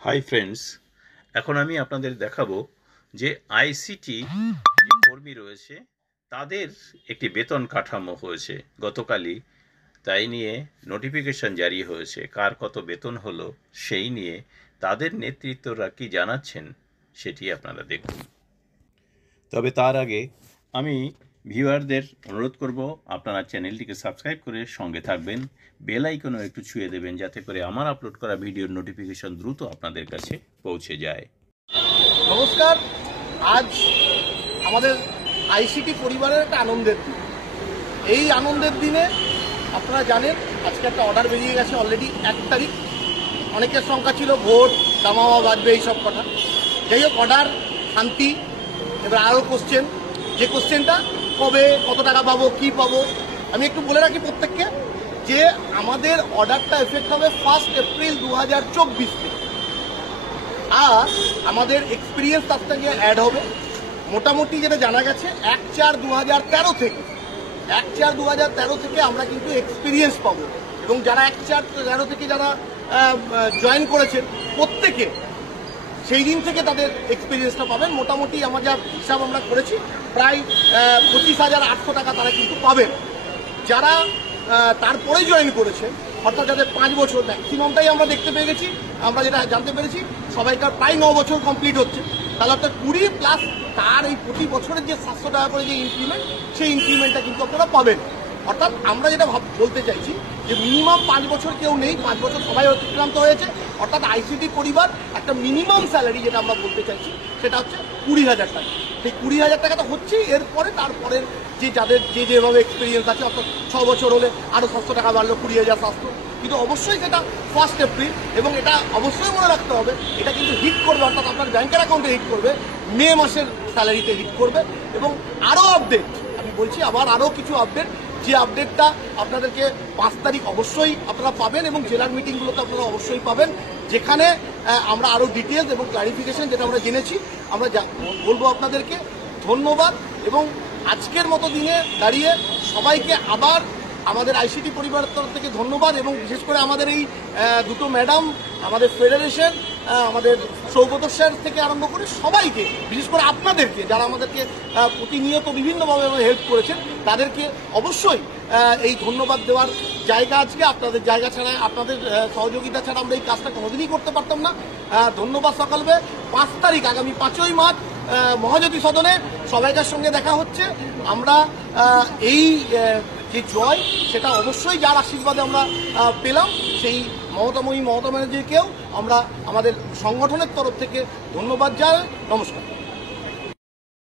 Hi friends, এখন আমি আপনাদের দেখাবো যে আইসিটি যে কর্মী রয়েছে তাদের একটি বেতন কাঠামো হয়েছে গতকালই। তাই নিয়ে নোটিফিকেশন জারি হয়েছে, কার কত বেতন হলো সেই নিয়ে তাদের নেতৃত্বরা কি জানাচ্ছেন সেটি আপনারা দেখুন। তবে তার আগে আমি ভিউয়ারদের অনুরোধ করব, আপনারা চ্যানেলটিকে সাবস্ক্রাইব করে সঙ্গে থাকবেন, বেল আইকনও একটু ছুঁয়ে দেবেন যাতে করে আমার আপলোড করা ভিডিওর নোটিফিকেশন দ্রুত আপনাদের কাছে পৌঁছে যায়। নমস্কার। আজ আমাদের আইসিটি পরিবারের একটা আনন্দের দিন। এই আনন্দের দিনে আপনারা জানেন আজকে একটা অর্ডার বেরিয়ে গেছে অলরেডি 1 তারিখ। অনেকের সংখ্যা ছিল ভোট দামামা বাজবে এইসব কথা। যাই হোক, অর্ডার শান্তি। এবার আরও কোশ্চেন, যে কোশ্চেনটা কবে কত টাকা পাবো কি পাবো। আমি একটু বলে রাখি প্রত্যেককে যে আমাদের অর্ডারটা এফেক্ট হবে 1 এপ্রিল 2024 থেকে। আর আমাদের এক্সপিরিয়েন্স তার থেকে অ্যাড হবে। মোটামুটি যেটা জানা গেছে 1/4/2013 থেকে 1/4/2013 থেকে আমরা কিন্তু এক্সপিরিয়েন্স পাবো। এবং যারা 1/4/13 থেকে যারা জয়েন করেছেন প্রত্যেকে সেই দিন থেকে তাদের এক্সপিরিয়েন্সটা পাবেন। মোটামুটি আমার যা হিসাব আমরা করেছি প্রায় 25,800 টাকা তারা কিন্তু পাবেন। যারা তারপরে জয়েন করেছেন, অর্থাৎ যাদের 5 বছর, ম্যাক্সিমামটাই আমরা দেখতে পেয়ে গেছি, আমরা যেটা জানতে পেরেছি সবাইকার প্রায় 9 বছর কমপ্লিট হচ্ছে। তাহলে অর্থাৎ 20 প্লাস তার এই প্রতি বছরের যে 700 টাকা করে যে ইনক্রিমেন্ট, সেই ইনক্রিমেন্টটা কিন্তু আপনারা পাবেন। অর্থাৎ আমরা যেটা বলতে চাইছি যে মিনিমাম 5 বছর কেউ নেই, 5 বছর সবাই অতিক্রান্ত হয়েছে। অর্থাৎ আইসিটি পরিবার একটা মিনিমাম স্যালারি যেটা আমরা বলতে চাইছি সেটা হচ্ছে 20,000 টাকা। সেই 20,000 টাকাটা হচ্ছে এরপরে তারপরের যে যাদের যেভাবে এক্সপিরিয়েন্স আছে, অর্থাৎ 6 বছর হলে আরও 700 টাকা বাড়লো, 20,700। কিন্তু অবশ্যই সেটা 1 এপ্রিল, এবং এটা অবশ্যই মনে রাখতে হবে এটা কিন্তু হিট করবে, অর্থাৎ আপনার ব্যাংকের অ্যাকাউন্টে হিট করবে, মে মাসের স্যালারিতে হিট করবে। এবং আরও আপডেট আমি বলছি, আবার আরও কিছু আপডেট, যে আপডেটটা আপনাদেরকে 5 তারিখ অবশ্যই আপনারা পাবেন, এবং জেলার মিটিংগুলোতে আপনারা অবশ্যই পাবেন, যেখানে আমরা আরও ডিটেলস এবং ক্লারিফিকেশন যেটা আমরা জেনেছি আমরা বলবো আপনাদেরকে। ধন্যবাদ। এবং আজকের মতো দিনে দাঁড়িয়ে সবাইকে আবার আমাদের আইসিটি পরিবারের তরফ থেকে ধন্যবাদ, এবং বিশেষ করে আমাদের এই দুটো ম্যাডাম, আমাদের ফেডারেশন, আমাদের সৌগত স্যার থেকে আরম্ভ করে সবাইকে, বিশেষ করে আপনাদেরকে যারা আমাদেরকে প্রতিনিয়ত বিভিন্নভাবে হেল্প করেছেন, তাদেরকে অবশ্যই এই ধন্যবাদ দেওয়ার জায়গা। আজকে আপনাদের জায়গা ছাড়া, আপনাদের সহযোগিতা ছাড়া আমরা এই কাজটা কোনোদিনই করতে পারতাম না। ধন্যবাদ। সকালে 5 তারিখ আগামী 5ই মার্চ মহাজ্যোতি সদনে সবাইকার সঙ্গে দেখা হচ্ছে। আমরা এই যে জয় সেটা অবশ্যই যার আশীর্বাদে আমরা পেলাম, সেই মমতা ব্যানার্জিকেও আমরা আমাদের সংগঠনের তরফ থেকে ধন্যবাদ জানাই। নমস্কার।